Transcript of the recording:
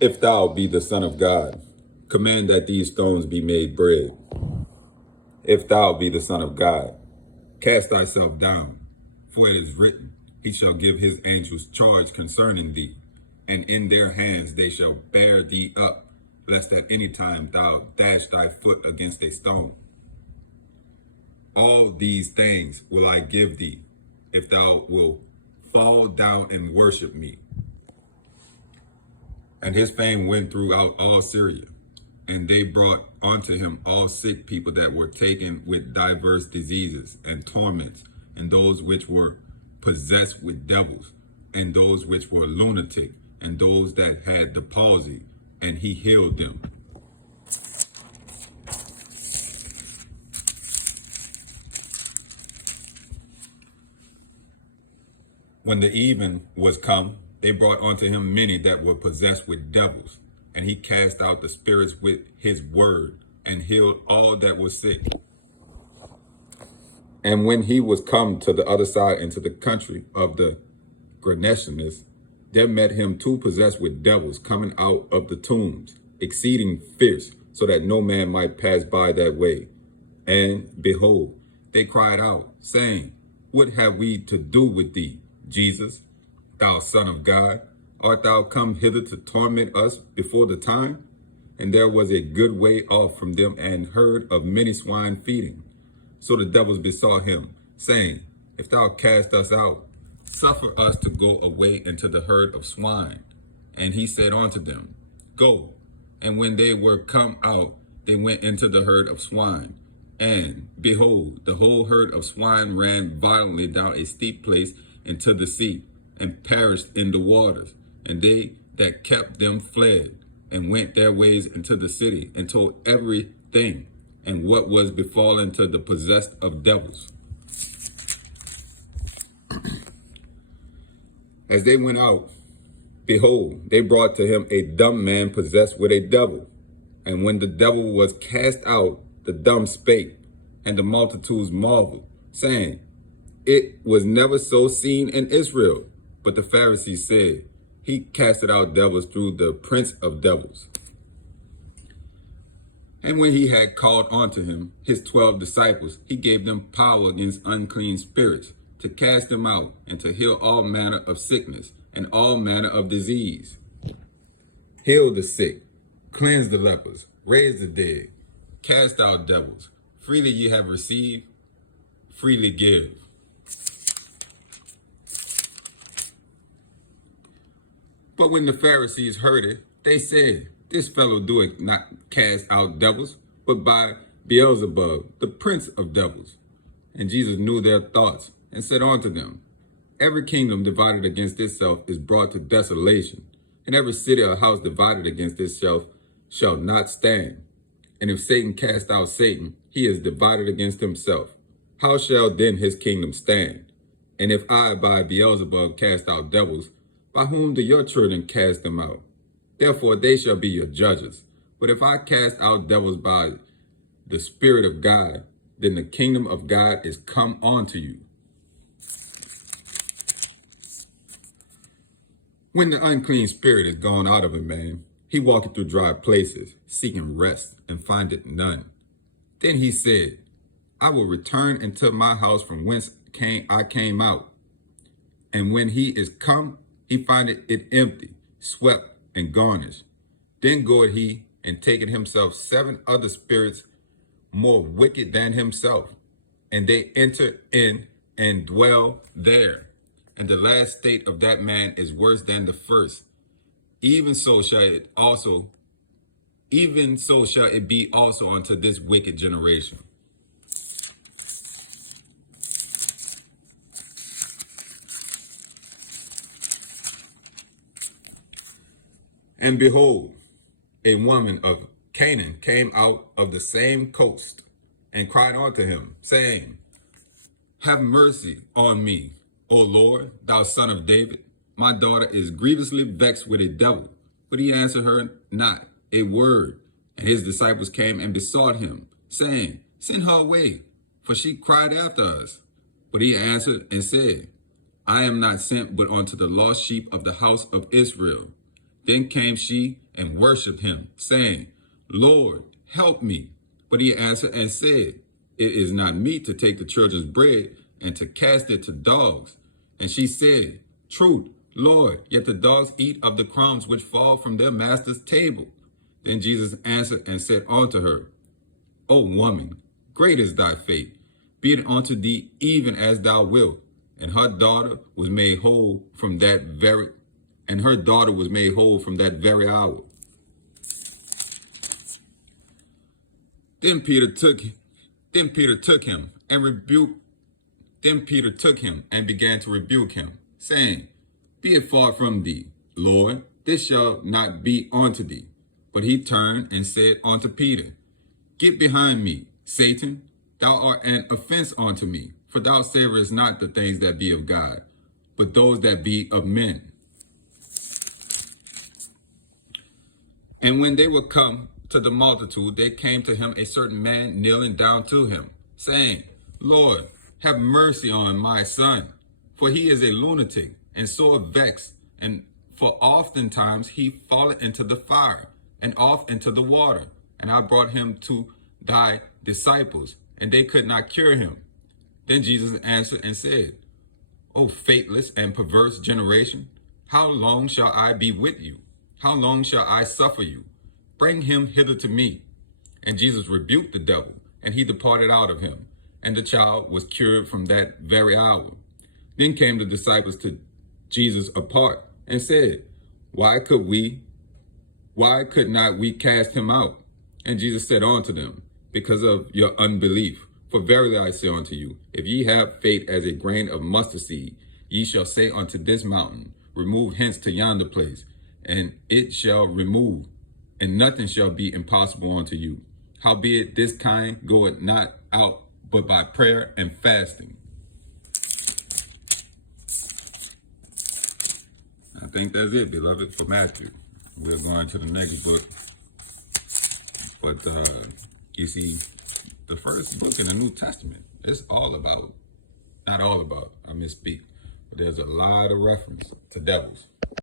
If thou be the Son of God, command that these stones be made bread. If thou be the Son of God, cast thyself down, for it is written, he shall give his angels charge concerning thee, and in their hands they shall bear thee up, lest at any time thou dash thy foot against a stone. All these things will I give thee, if thou wilt fall down and worship me. And his fame went throughout all Syria, and they brought unto him all sick people that were taken with diverse diseases and torments, and those which were possessed with devils, and those which were lunatic, and those that had the palsy, and he healed them. When the even was come, they brought unto him many that were possessed with devils, and he cast out the spirits with his word, and healed all that were sick. And when he was come to the other side into the country of the Gergesenes, there met him two possessed with devils coming out of the tombs, exceeding fierce, so that no man might pass by that way. And behold, they cried out, saying, What have we to do with thee, Jesus, thou Son of God? Art thou come hither to torment us before the time? And there was a good way off from them an herd of many swine feeding. So the devils besought him, saying, If thou cast us out, suffer us to go away into the herd of swine. And he said unto them, Go. And when they were come out, they went into the herd of swine. And behold, the whole herd of swine ran violently down a steep place into the sea, and perished in the waters. And they that kept them fled, and went their ways into the city, and told everything, and what was befallen to the possessed of devils. As they went out, behold, they brought to him a dumb man possessed with a devil. And when the devil was cast out, the dumb spake, and the multitudes marveled, saying, It was never so seen in Israel. But the Pharisees said, He casted out devils through the prince of devils. And when he had called unto him his 12 disciples, he gave them power against unclean spirits, to cast them out, and to heal all manner of sickness, and all manner of disease. Heal the sick, cleanse the lepers, raise the dead, cast out devils. Freely ye have received, freely give. But when the Pharisees heard it, they said, This fellow doeth not cast out devils, but by Beelzebub, the prince of devils. And Jesus knew their thoughts, and said unto them, Every kingdom divided against itself is brought to desolation, and every city or house divided against itself shall not stand. And if Satan cast out Satan, he is divided against himself. How shall then his kingdom stand? And if I by Beelzebub cast out devils, by whom do your children cast them out? Therefore they shall be your judges. But if I cast out devils by the Spirit of God, then the kingdom of God is come unto you. When the unclean spirit is gone out of a man, he walketh through dry places, seeking rest, and findeth none. Then he said, I will return into my house from whence I came out. And when he is come, he findeth it empty, swept, and garnished. Then goeth he, and taketh himself 7 other spirits more wicked than himself, and they enter in and dwell there. And the last state of that man is worse than the first. Even so shall it be also unto this wicked generation. And behold, a woman of Canaan came out of the same coast, and cried unto him, saying, Have mercy on me, O Lord, thou son of David. My daughter is grievously vexed with a devil. But he answered her not a word. And his disciples came and besought him, saying, Send her away, for she cried after us. But he answered and said, I am not sent but unto the lost sheep of the house of Israel. Then came she and worshipped him, saying, Lord, help me. But he answered and said, It is not meet to take the children's bread and to cast it to dogs. And she said, Truth, Lord, yet the dogs eat of the crumbs which fall from their master's table. Then Jesus answered and said unto her, O woman, great is thy faith. Be it unto thee even as thou wilt. And her daughter was made whole from that very hour. Then Peter took him and began to rebuke him, saying, Be it far from thee, Lord, this shall not be unto thee. But he turned and said unto Peter, Get behind me, Satan, thou art an offense unto me, for thou savorest not the things that be of God, but those that be of men. And when they were come to the multitude, there came to him a certain man kneeling down to him, saying, Lord, have mercy on my son, for he is a lunatic and sore vexed, and for oftentimes he falleth into the fire, and oft into the water. And I brought him to thy disciples, and they could not cure him. Then Jesus answered and said, O faithless and perverse generation, how long shall I be with you? How long shall I suffer you? Bring him hither to me. And Jesus rebuked the devil, and he departed out of him, and the child was cured from that very hour. Then came the disciples to Jesus apart, and said, Why could not we cast him out? And Jesus said unto them, Because of your unbelief. For verily I say unto you, if ye have faith as a grain of mustard seed, ye shall say unto this mountain, Remove hence to yonder place, and it shall remove, and nothing shall be impossible unto you. Howbeit this kind goeth not out but by prayer and fasting. I think that's it, beloved, for Matthew. We're going to the next book. But you see, the first book in the New Testament, it's all about, not all about, I misspeak, but there's a lot of reference to devils.